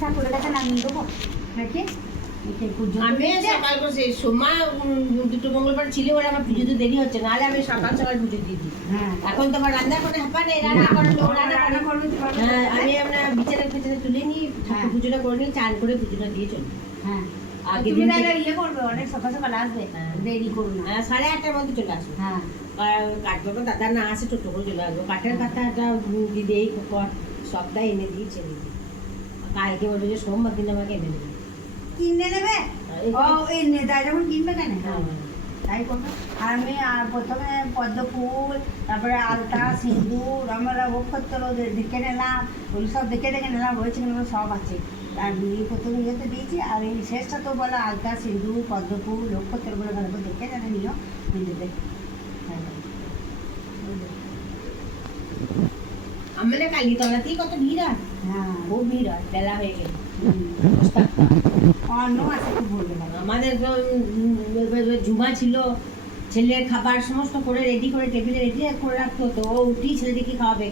ঠাকুরের কাছে নামিয়ে দেবো নাকি আমি সকাল করে সময় দুটো মঙ্গলবার ছিল বলে আমার পুজো তো দেরি হচ্ছে, নাহলে আমি সকাল সকাল পুজো দিয়ে দিই। এখন তোমার রান্না করে হাঁপা নেই, রান্না করে রান্না করবে। হ্যাঁ, আমি আমরা বিছানা ফিছানা তুলে নিই, ঠাকুর পুজোটা করে নিই, চান করে পুজোটা দিয়ে চলি। হ্যাঁ, আগে তুমি দিন তাহলে ইয়ে করবে, অনেক সকাল সকাল আসবে, দেরি করো না। 8:30টার মধ্যে চলে আসবো। হ্যাঁ, কাঠবাবা দাদা না আসে টোটো করে চলে আসবো। কাঠের কাঁথাটা দিদি এই সপ্তাহে এনে দিয়েছে দিদি। কালকে বলবে যে সোমবার দিন আমাকে এনে দেবে। কিনে নেবে? ও এই নেতায় যখন কিনবে কেন? হ্যাঁ, তাই করবে। আর আমি প্রথমে পদ্ম ফুল, তারপরে আলতা, সিঁদুর, আমরা ভোগ করতে দেখে নিলাম, ওগুলো সব দেখে নিলাম, হয়েছে কিনা সব আছে। আর প্রথমে ইয়েতে দিয়েছি, আর এই শেষটা তো বলো আলতা, সিঁদুর, পদ্ম ফুল, নক্ষত্র বলে গেল দেখে জানে নিও নিজেদের। আমাদের কালীতলাতেই কত ভিড় হয়। হ্যাঁ, খুব ভিড় হয়, বেলা হয়ে গেলে। অন্য আছে খুব বলবে না। আমাদের তো ঝুমা ছিল, ছেলের খাবার সমস্ত করে রেডি করে টেবিলে রেডি করে রাখতো, তো ও উঠি ছেলেদেরকে খাওয়াবে।